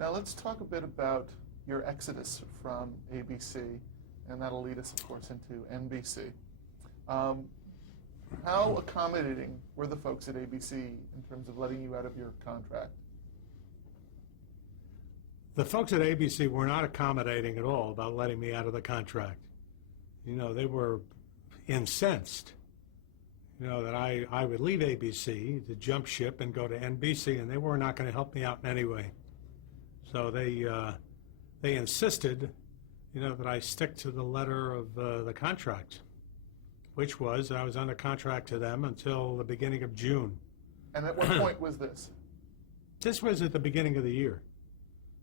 Now let's talk a bit about your exodus from ABC, and that'll lead us, of course, into NBC. How accommodating were the folks at ABC in terms of letting you out of your contract? The folks at ABC were not accommodating at all about letting me out of the contract. You know, they were incensed, you know, that I would leave ABC to jump ship and go to NBC, and they were not going to help me out in any way. So they insisted, you know, that I stick to the letter of the contract, which was I was under contract to them until the beginning of June. And at what point was this? This was at the beginning of the year.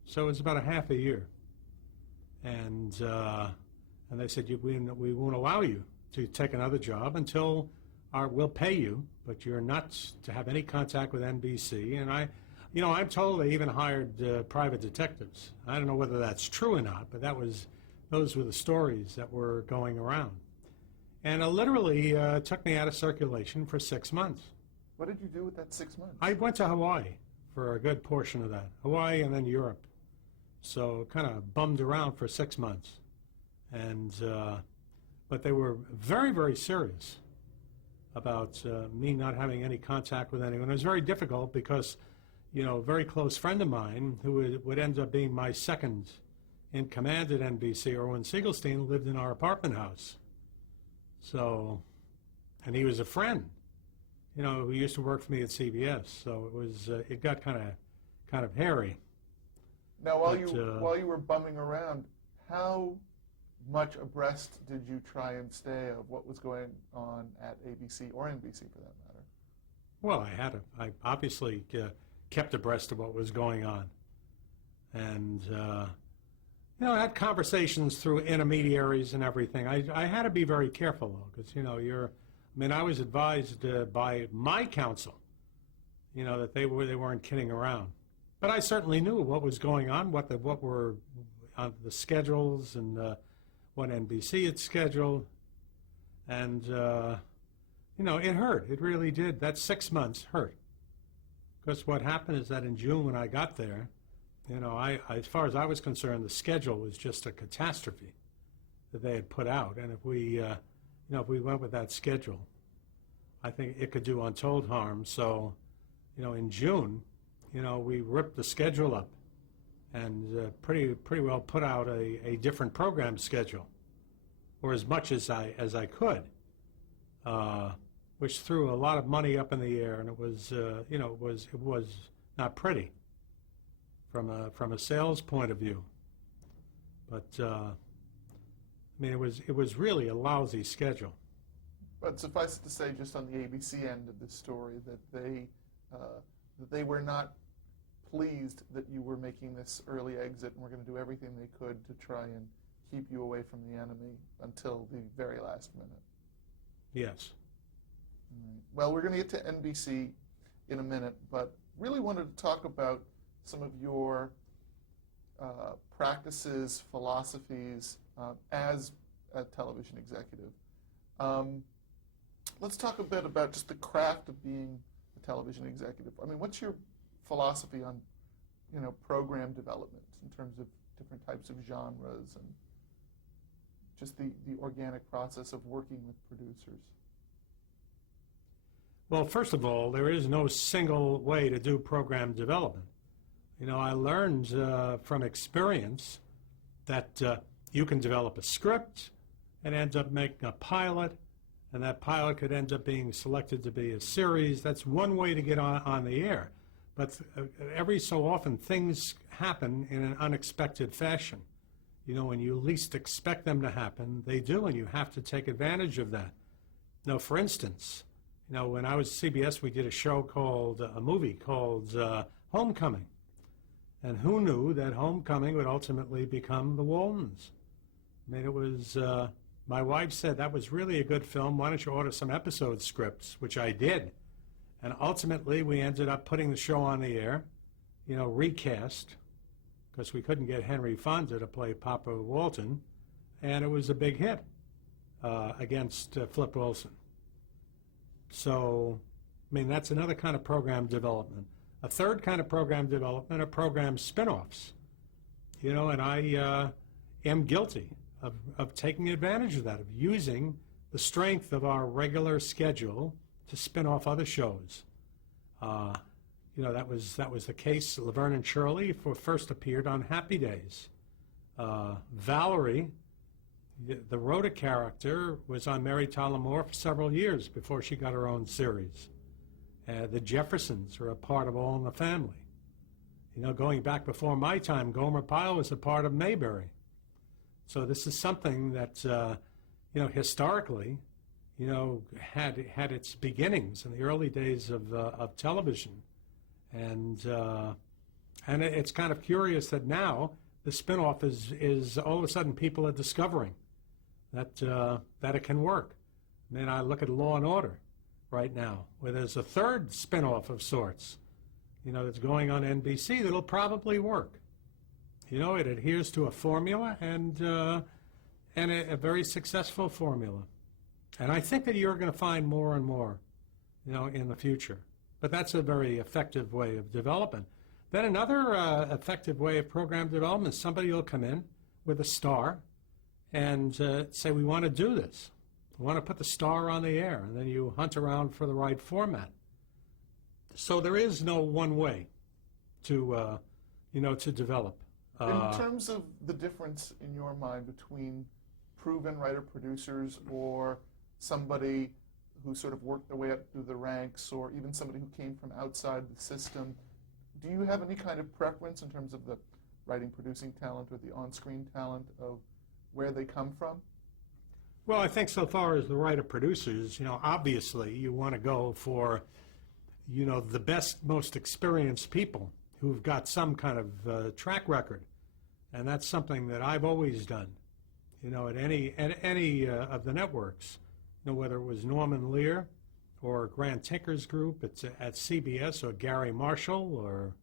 So it was about a half a year. And they said, we won't allow you to take another job until we'll pay you, but you're not to have any contact with NBC. And I'm told they even hired private detectives. I don't know whether that's true or not, but those were the stories that were going around. And it literally took me out of circulation for 6 months. What did you do with that 6 months? I went to Hawaii for a good portion of that. Hawaii and then Europe. So kind of bummed around for 6 months. And but they were very, very serious about me not having any contact with anyone. It was very difficult because, you know, a very close friend of mine who would end up being my second in command at NBC, Erwin Siegelstein, lived in our apartment house. So, and he was a friend, you know, who used to work for me at CBS. So it got kind of hairy. Now, while you were bumming around, how much abreast did you try and stay of what was going on at ABC or NBC for that matter? Well, I obviously kept abreast of what was going on. And, you know, I had conversations through intermediaries and everything. I had to be very careful, though, because, you know, I was advised by my counsel, you know, that they weren't kidding around. But I certainly knew what was going on, what were on the schedules and what NBC had scheduled. And, you know, it hurt. It really did. That 6 months hurt. Because what happened is that in June when I got there, you know, as far as I was concerned, the schedule was just a catastrophe that they had put out. And if we went with that schedule, I think it could do untold harm. So, you know, in June, you know, we ripped the schedule up and pretty well put out a different program schedule, or as much as I could, which threw a lot of money up in the air, and it was you know, it was not pretty from a sales point of view. But I mean, it was really a lousy schedule. But suffice it to say, just on the ABC end of the story, that they were not pleased that you were making this early exit and were going to do everything they could to try and keep you away from the enemy until the very last minute. Yes. Right. Well, we're going to get to NBC in a minute, but really wanted to talk about some of your practices, philosophies as a television executive. Let's talk a bit about just the craft of being a television executive. I mean, what's your philosophy on, you know, program development in terms of different types of genres and just the organic process of working with producers? Well, first of all, there is no single way to do program development. You know, I learned from experience that you can develop a script and end up making a pilot, and that pilot could end up being selected to be a series. That's one way to get on the air. But every so often, things happen in an unexpected fashion. You know, when you least expect them to happen, they do, and you have to take advantage of that. Now, for instance, you know, when I was at CBS, we did a movie called Homecoming. And who knew that Homecoming would ultimately become the Waltons? I mean, it was, my wife said, that was really a good film. Why don't you order some episode scripts, which I did. And ultimately, we ended up putting the show on the air, you know, recast, because we couldn't get Henry Fonda to play Papa Walton, and it was a big hit against Flip Wilson. So, I mean, that's another kind of program development. a third kind of program development are program spin-offs. And I am guilty of taking advantage of that, of using the strength of our regular schedule to spin off other shows. That was the case. Laverne and Shirley first appeared on Happy Days. Valerie, the Rhoda character, was on Mary Tyler Moore for several years before she got her own series. The Jeffersons are a part of All in the Family. Going back before my time, Gomer Pyle was a part of Mayberry. So this is something that, historically, had its beginnings in the early days of television. And it's kind of curious that now the spinoff is all of a sudden people are discovering that it can work. I mean, I look at Law and Order right now, where there's a third spinoff of sorts, that's going on NBC that'll probably work. It adheres to a formula and a very successful formula. And I think that you're going to find more and more, in the future. But that's a very effective way of development. Then another effective way of program development is somebody will come in with a star and say, we want to do this. We want to put the star on the air. And then you hunt around for the right format. So there is no one way to develop. In terms of the difference in your mind between proven writer-producers or somebody who sort of worked their way up through the ranks, or even somebody who came from outside the system, do you have any kind of preference in terms of the writing, producing talent or the on-screen talent of where they come from? Well, I think so far as the writer-producers, obviously you want to go for, the best, most experienced people who've got some kind of track record. And that's something that I've always done, at any of the networks. Whether it was Norman Lear or Grant Tinker's group at CBS, or Gary Marshall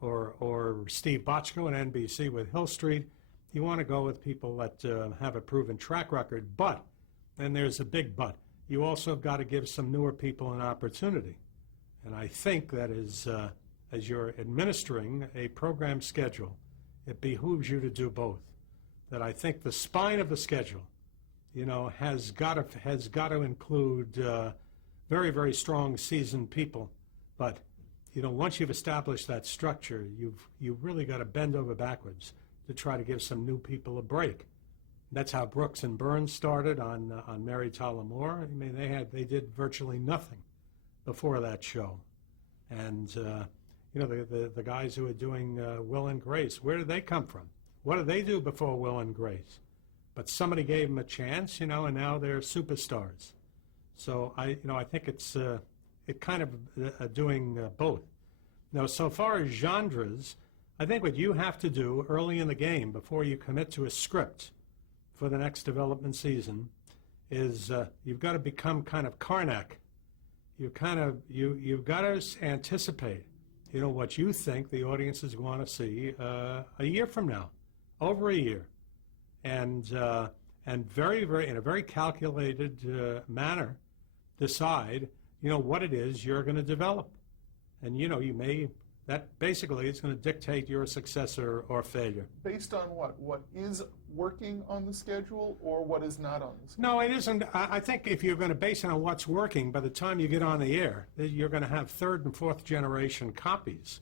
or Steve Bochco at NBC with Hill Street, you want to go with people that have a proven track record. But, and there's a big but, you also have got to give some newer people an opportunity. And I think that as you're administering a program schedule, it behooves you to do both. That I think the spine of the schedule, has got to include very, very strong, seasoned people. But, once you've established that structure, you've really got to bend over backwards to try to give some new people a break. That's how Brooks and Burns started on Mary Tyler Moore. I mean, they did virtually nothing before that show. And, the guys who are doing Will and Grace, where did they come from? What did they do before Will and Grace? But somebody gave them a chance, and now they're superstars. So I think it's kind of doing both. Now, so far as genres, I think what you have to do early in the game before you commit to a script for the next development season is you've got to become kind of Karnak. You've got to anticipate, what you think the audience is going to see a year from now, over a year. And very, very, in a very calculated manner, decide, what it is you're going to develop. And, that basically is going to dictate your success or failure. Based on what? What is working on the schedule or what is not on the schedule? No, it isn't. I think if you're going to base it on what's working, by the time you get on the air, you're going to have third and fourth generation copies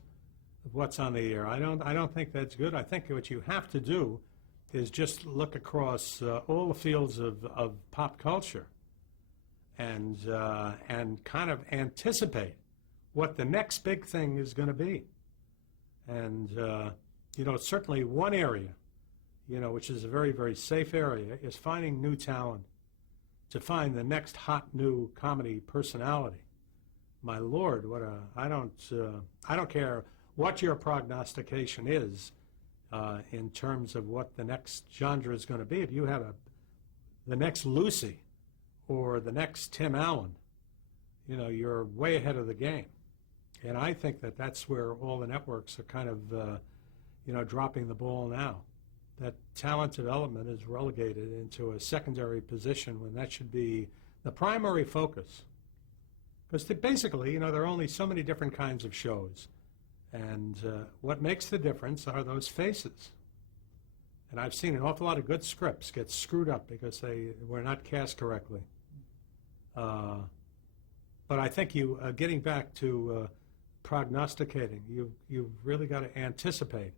of what's on the air. I don't think that's good. I think what you have to do is just look across all the fields of pop culture and kind of anticipate what the next big thing is going to be. And, certainly one area, which is a very, very safe area, is finding new talent to find the next hot new comedy personality. My Lord, I don't care what your prognostication is in terms of what the next genre is going to be. If you have the next Lucy or the next Tim Allen, you're way ahead of the game. And I think that's where all the networks are kind of, dropping the ball now. That talent development is relegated into a secondary position when that should be the primary focus. Because basically, there are only so many different kinds of shows. And what makes the difference are those faces. And I've seen an awful lot of good scripts get screwed up because they were not cast correctly. But I think getting back to prognosticating, you've really got to anticipate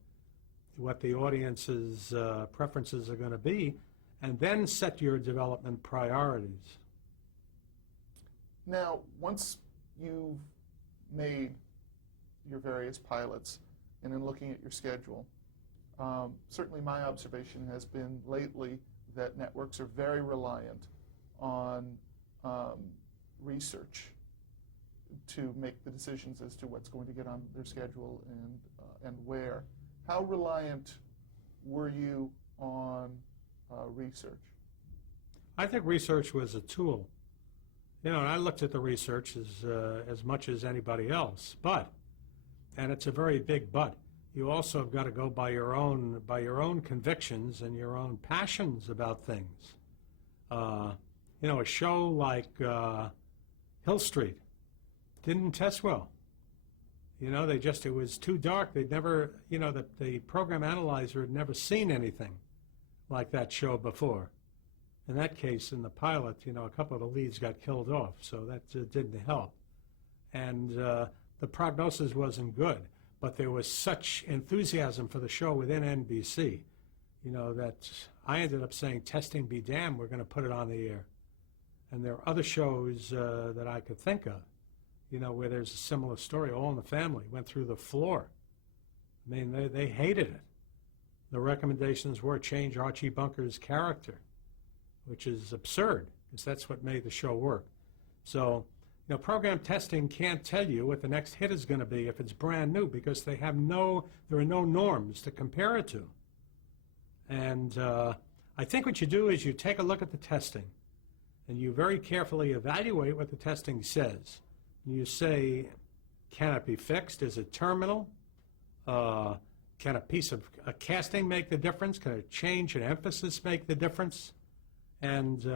what the audience's preferences are going to be, and then set your development priorities. Now, once you've made your various pilots, and in looking at your schedule, certainly my observation has been lately that networks are very reliant on research to make the decisions as to what's going to get on their schedule and where. How reliant were you on research? I think research was a tool. You know, and I looked at the research as much as anybody else, and it's a very big but. You also have got to go by your own convictions and your own passions about things. You know, a show like Hill Street didn't test well. You know, it was too dark. They'd never, you know, the program analyzer had never seen anything like that show before. In that case, in the pilot, you know, a couple of the leads got killed off, so that didn't help. And the prognosis wasn't good, but there was such enthusiasm for the show within NBC, you know, that I ended up saying, testing be damned, we're going to put it on the air. And there are other shows that I could think of, you know, where there's a similar story. All in the Family went through the floor. I mean, they hated it. The recommendations were change Archie Bunker's character, which is absurd, because that's what made the show work. So, you know, program testing can't tell you what the next hit is going to be if it's brand new, because there are no norms to compare it to. And I think what you do is you take a look at the testing, and you very carefully evaluate what the testing says. And you say, can it be fixed? Is it terminal? Can a piece of casting make the difference? Can a change in emphasis make the difference? And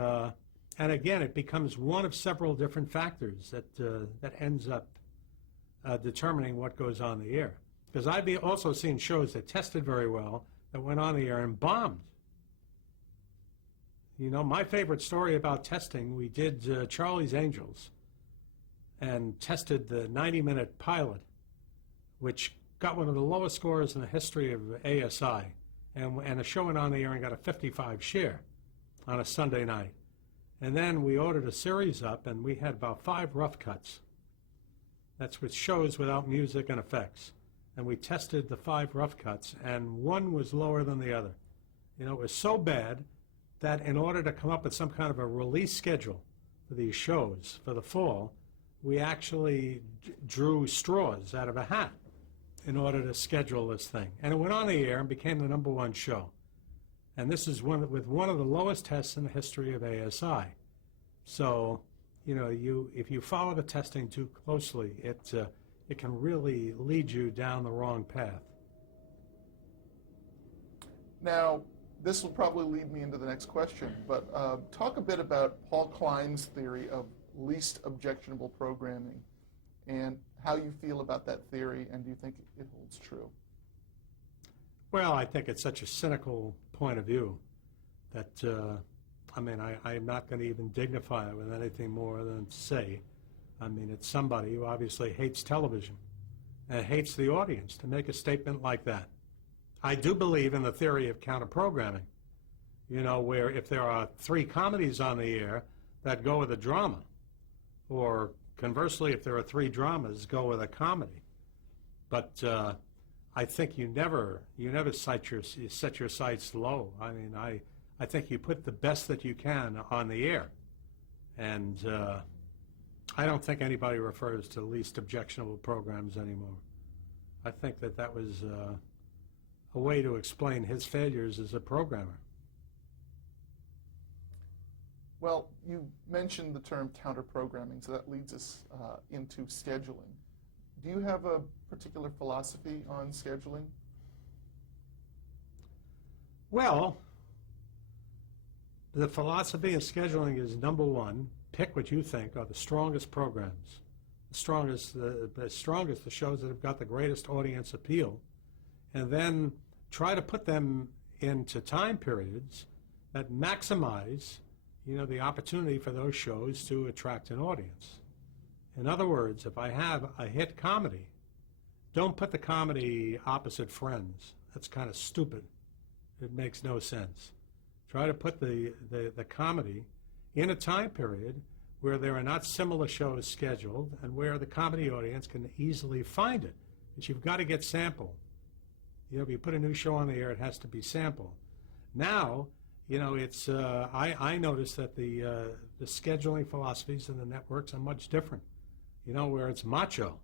again, it becomes one of several different factors that ends up determining what goes on the air. Because I've also seen shows that tested very well that went on the air and bombed. You know, my favorite story about testing, we did Charlie's Angels and tested the 90-minute pilot, which got one of the lowest scores in the history of ASI. And a show went on the air and got a 55 share on a Sunday night. And then we ordered a series up, and we had about 5 rough cuts. That's with shows without music and effects. And we tested the 5 rough cuts, and one was lower than the other. You know, it was so bad that in order to come up with some kind of a release schedule for these shows for the fall, we actually drew straws out of a hat in order to schedule this thing. And it went on the air and became the #1 show. And this is with one of the lowest tests in the history of ASI. So, you know, if you follow the testing too closely, it can really lead you down the wrong path. Now, this will probably lead me into the next question, but talk a bit about Paul Klein's theory of least objectionable programming and how you feel about that theory, and do you think it holds true? Well, I think it's such a cynical point of view that, I mean, I'm not going to even dignify it with anything more than to say, I mean, it's somebody who obviously hates television and hates the audience to make a statement like that. I do believe in the theory of counter-programming, you know, where if there are 3 comedies on the air, that go with a drama, or conversely, if there are 3 dramas, go with a comedy. But I think you never set your sights low. I mean, I think you put the best that you can on the air, and I don't think anybody refers to least objectionable programs anymore. I think that was a way to explain his failures as a programmer. Well, you mentioned the term counter-programming, so that leads us into scheduling. Do you have a particular philosophy on scheduling? Well, the philosophy of scheduling is, #1, pick what you think are the strongest programs the strongest, the shows that have got the greatest audience appeal, and then try to put them into time periods that maximize, the opportunity for those shows to attract an audience. In other words, if I have a hit comedy, don't put the comedy opposite Friends. That's kind of stupid. It makes no sense. Try to put the comedy in a time period where there are not similar shows scheduled and where the comedy audience can easily find it. But you've got to get sample. If you put a new show on the air, it has to be sample. Now, it's I notice that the scheduling philosophies in the networks are much different. Where it's macho.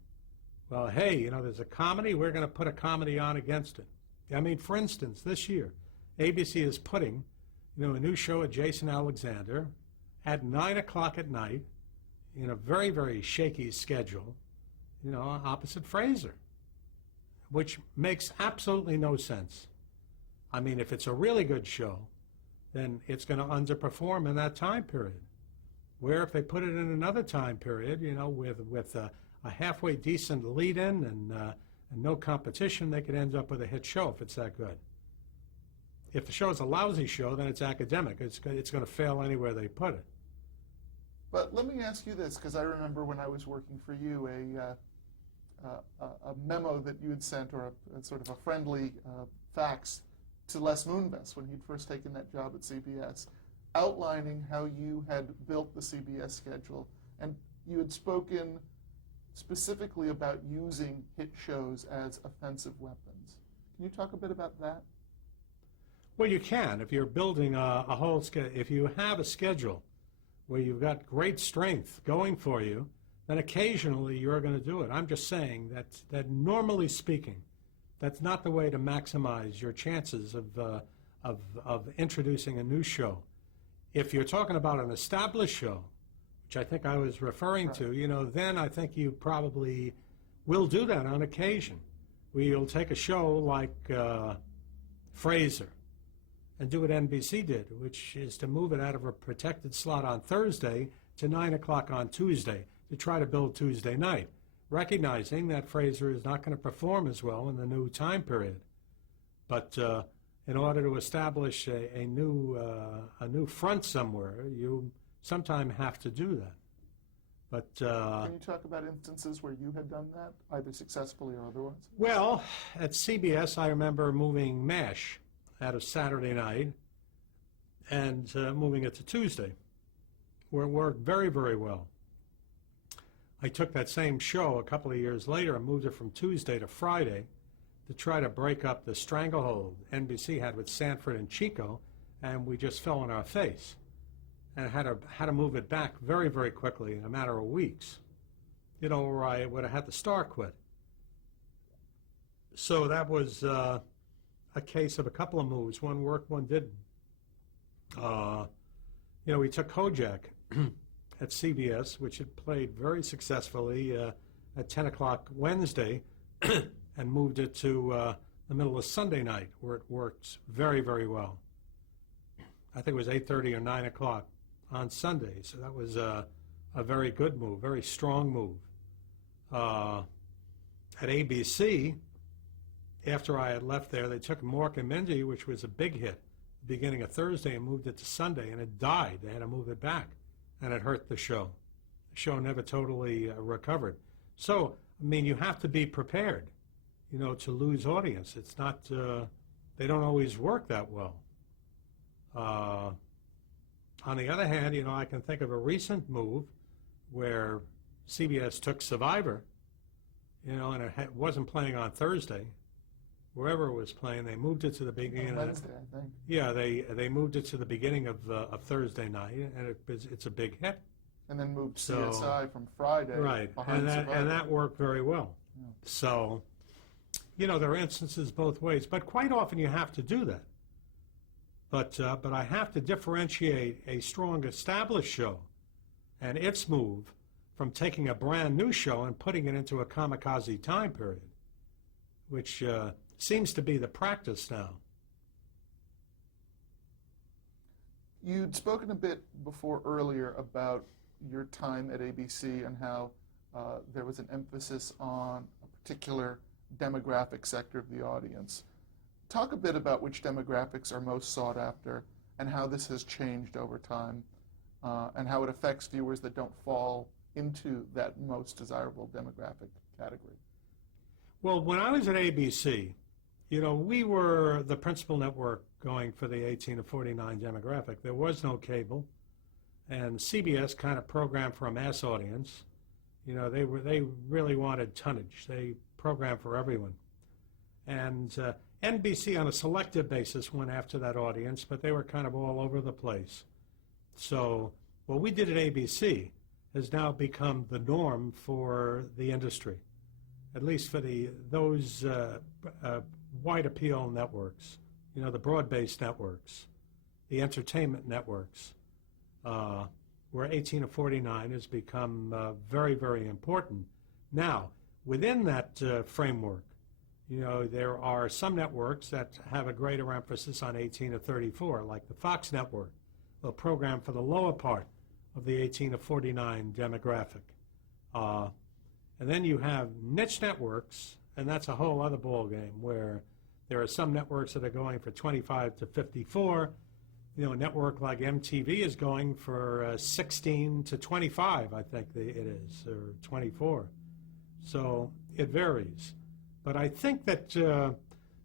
Well, hey, there's a comedy, we're going to put a comedy on against it. I mean, for instance, this year, ABC is putting, a new show with Jason Alexander at 9 o'clock at night in a very, very shaky schedule, opposite Fraser, which makes absolutely no sense. I mean, if it's a really good show, then it's going to underperform in that time period. Where if they put it in another time period, with a halfway decent lead-in and no competition, they could end up with a hit show if it's that good. If the show is a lousy show, then it's academic. It's going to fail anywhere they put it. But let me ask you this, because I remember when I was working for you, a memo that you had sent, or a sort of a friendly fax to Les Moonves when he'd first taken that job at CBS, outlining how you had built the CBS schedule, and you had spoken specifically about using hit shows as offensive weapons. Can you talk a bit about that? Well, you can. If you're building a whole schedule, if you have a schedule where you've got great strength going for you, then occasionally you're going to do it. I'm just saying that normally speaking, that's not the way to maximize your chances of introducing a new show. If you're talking about an established show, which I think I was referring to, then I think you probably will do that on occasion. Where you'll take a show like Fraser and do what NBC did, which is to move it out of a protected slot on Thursday to 9 o'clock on Tuesday to try to build Tuesday night, recognizing that Fraser is not going to perform as well in the new time period. But in order to establish a new front somewhere, you sometimes have to do that. But can you talk about instances where you had done that, either successfully or otherwise? Well, at CBS, I remember moving MASH out of Saturday night and moving it to Tuesday, where it worked very, very well. I took that same show a couple of years later and moved it from Tuesday to Friday to try to break up the stranglehold NBC had with Sanford and Chico, and we just fell on our face. And had to move it back very, very quickly in a matter of weeks, or I would have had the star quit. So that was a case of a couple of moves. One worked, one didn't. We took Kojak at CBS, which had played very successfully at 10 o'clock Wednesday, and moved it to the middle of Sunday night, where it worked very, very well. I think it was 8:30 or 9 o'clock on Sunday, so that was a very good move, very strong move. At ABC, after I had left there, they took Mork and Mindy, which was a big hit, the beginning of Thursday, and moved it to Sunday, and it died. They had to move it back, and it hurt the show. The show never totally recovered. So, I mean, you have to be prepared, to lose audience. It's not, they don't always work that well. On the other hand, I can think of a recent move where CBS took Survivor, and it wasn't playing on Thursday. Wherever it was playing, they moved it to the beginning. Wednesday, I think. Yeah, they moved it to the beginning of Thursday night, and it's a big hit. And then moved CSI from Friday. Right, behind and that worked very well. Yeah. So, there are instances both ways, but quite often you have to do that. But I have to differentiate a strong established show and its move from taking a brand new show and putting it into a kamikaze time period, which seems to be the practice now. You'd spoken a bit before earlier about your time at ABC and how there was an emphasis on a particular demographic sector of the audience. Talk a bit about which demographics are most sought after and how this has changed over time, and how it affects viewers that don't fall into that most desirable demographic category. Well, when I was at ABC, we were the principal network going for the 18 to 49 demographic. There was no cable, and CBS kind of programmed for a mass audience. They really wanted tonnage. They programmed for everyone. And NBC on a selective basis went after that audience, but they were kind of all over the place. So what we did at ABC has now become the norm for the industry, at least for those wide appeal networks, the broad-based networks, the entertainment networks, where 18 to 49 has become very, very important. Now, within that framework, there are some networks that have a greater emphasis on 18 to 34, like the Fox network, a program for the lower part of the 18 to 49 demographic. And then you have niche networks, and that's a whole other ballgame, where there are some networks that are going for 25 to 54. A network like MTV is going for 16 to 25, I think it is, or 24. So it varies. But I think that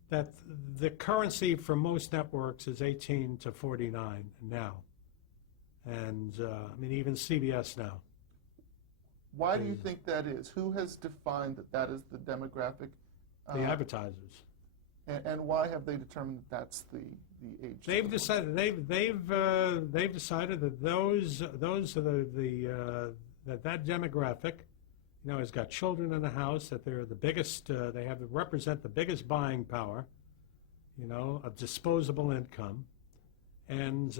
that the currency for most networks is 18 to 49 now. And, even CBS now. Why do you think that is? Who has defined that is the demographic? The advertisers. And why have they determined that that's the age? They've decided they've decided that those are that demographic, has got children in the house, that they're the biggest. They represent the biggest buying power, of disposable income, and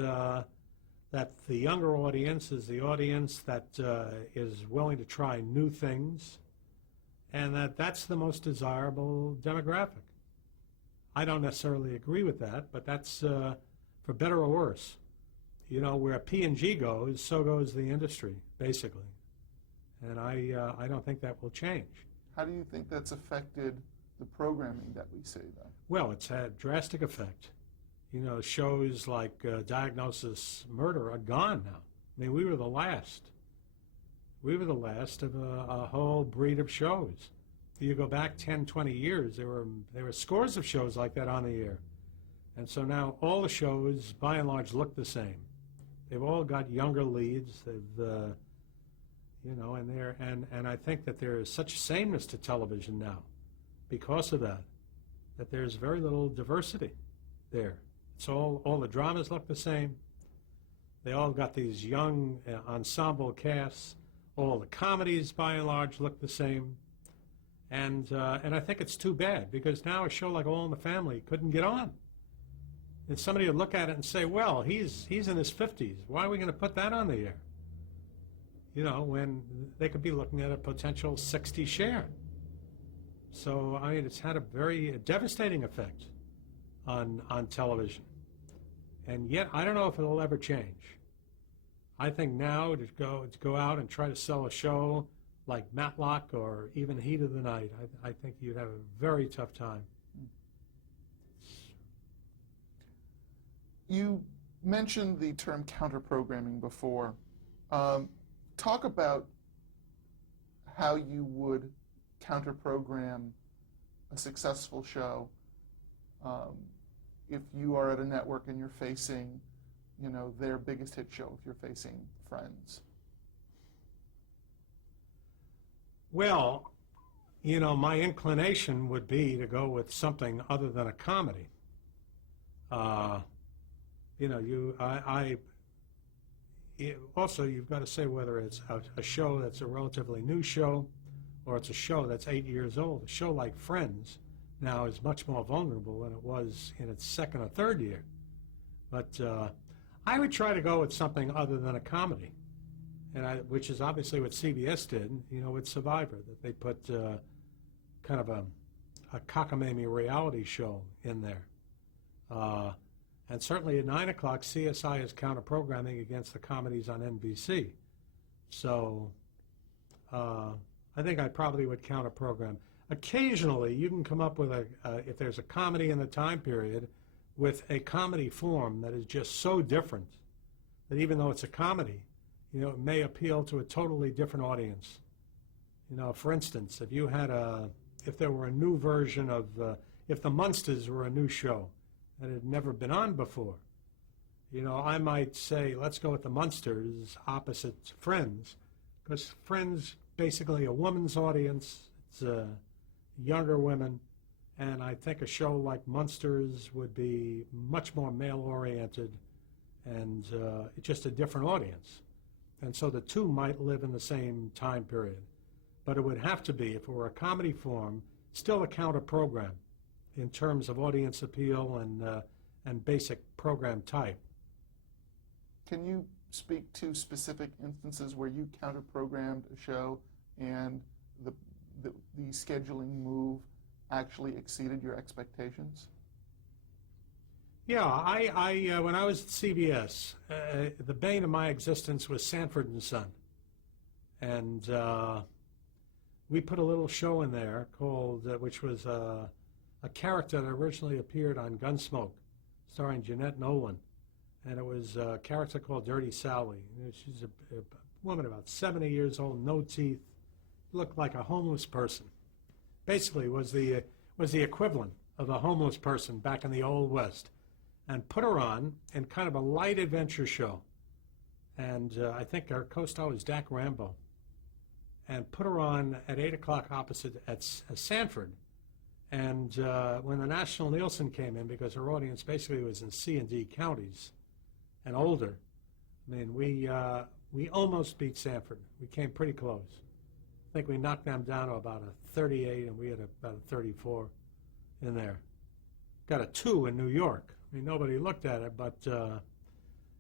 that the younger audience is the audience that is willing to try new things, and that's the most desirable demographic. I don't necessarily agree with that, but that's for better or worse. Where P&G goes, so goes the industry, basically. And I don't think that will change. How do you think that's affected the programming that we see, though? Well, it's had a drastic effect. Shows like Diagnosis Murder are gone now. We were the last. We were the last of a whole breed of shows. You go back 10, 20 years, there were scores of shows like that on the air. And so now all the shows, by and large, look the same. They've all got younger leads. They've, and I think that there is such a sameness to television now because of that there's very little diversity there. It's all the dramas look the same. They all got these young ensemble casts. All the comedies, by and large, look the same. And I think it's too bad, because now a show like All in the Family couldn't get on. And somebody would look at it and say, well, he's in his 50s. Why are we going to put that on the air? When they could be looking at a potential 60 share. So, it's had a very devastating effect on television. And yet, I don't know if it'll ever change. I think now to go out and try to sell a show like Matlock or even Heat of the Night, I think you'd have a very tough time. You mentioned the term counter-programming before. Talk about how you would counter-program a successful show if you are at a network and you're facing, their biggest hit show, if you're facing Friends. Well, my inclination would be to go with something other than a comedy. Also, you've got to say whether it's a show that's a relatively new show or it's a show that's 8 years old. A show like Friends now is much more vulnerable than it was in its second or third year. But I would try to go with something other than a comedy, which is obviously what CBS did, with Survivor, that they put kind of a cockamamie reality show in there. And certainly at 9 o'clock, CSI is counter-programming against the comedies on NBC. So I think I probably would count a program. Occasionally, you can come up with if there's a comedy in the time period, with a comedy form that is just so different that even though it's a comedy, it may appeal to a totally different audience. For instance, if there were a new version of, if the Munsters were a new show that had never been on before, I might say, let's go with the Munsters opposite Friends, because Friends basically a woman's audience. It's younger women, and I think a show like Munsters would be much more male-oriented and just a different audience. And so the two might live in the same time period. But it would have to be, if it were a comedy form, still a counter program in terms of audience appeal and basic program type. Can you speak to specific instances where you counter-programmed a show and the scheduling move actually exceeded your expectations? Yeah, I when I was at CBS, the bane of my existence was Sanford and Son, and we put a little show in there called, which was a character that originally appeared on Gunsmoke, starring Jeanette Nolan, and it was a character called Dirty Sally. She's a woman about 70 years old, no teeth, looked like a homeless person. Basically, was the equivalent of a homeless person back in the Old West, and put her on in kind of a light adventure show. And I think our co-star was Dak Rambo, and put her on at 8 o'clock opposite at Sanford. And when the National Nielsen came in, because her audience basically was in C and D counties and older, I mean, we almost beat Sanford. We came pretty close. I think we knocked them down to about a 38, and we had about a 34 in there. Got a 2 in New York. I mean, nobody looked at it, but,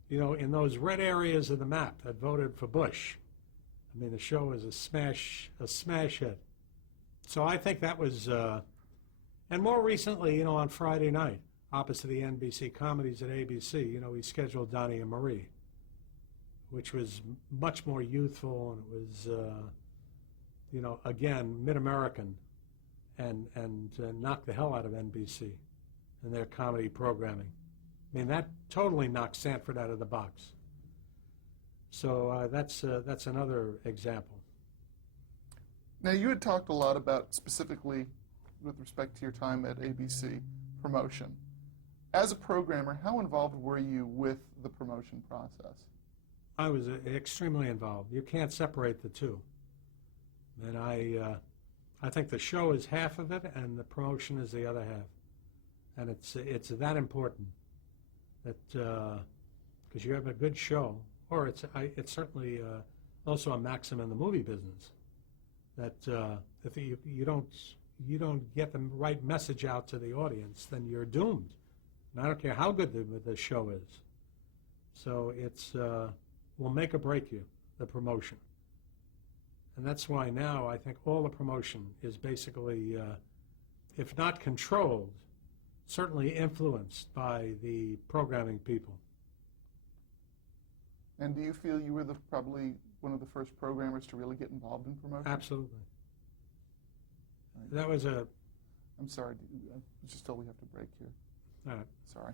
in those red areas of the map that voted for Bush, I mean, the show was a smash hit. So I think that was, and more recently, on Friday night, opposite the NBC comedies at ABC, we scheduled Donny and Marie, which was much more youthful, and it was, again, mid-American, and knocked the hell out of NBC and their comedy programming. I mean, that totally knocked Sanford out of the box. So that's another example. Now, you had talked a lot about, specifically with respect to your time at ABC, promotion. As a programmer, how involved were you with the promotion process? I was extremely involved. You can't separate the two. And I think the show is half of it, and the promotion is the other half. And it's that important that because you have a good show, or it's certainly also a maxim in the movie business that if you don't get the right message out to the audience, then you're doomed. And I don't care how good the show is. So it's will make or break you, the promotion. And that's why now I think all the promotion is basically, if not controlled, certainly influenced by the programming people. And do you feel you were probably one of the first programmers to really get involved in promotion? Absolutely. That was I'm sorry, I was just told we have to break here. All right. Sorry.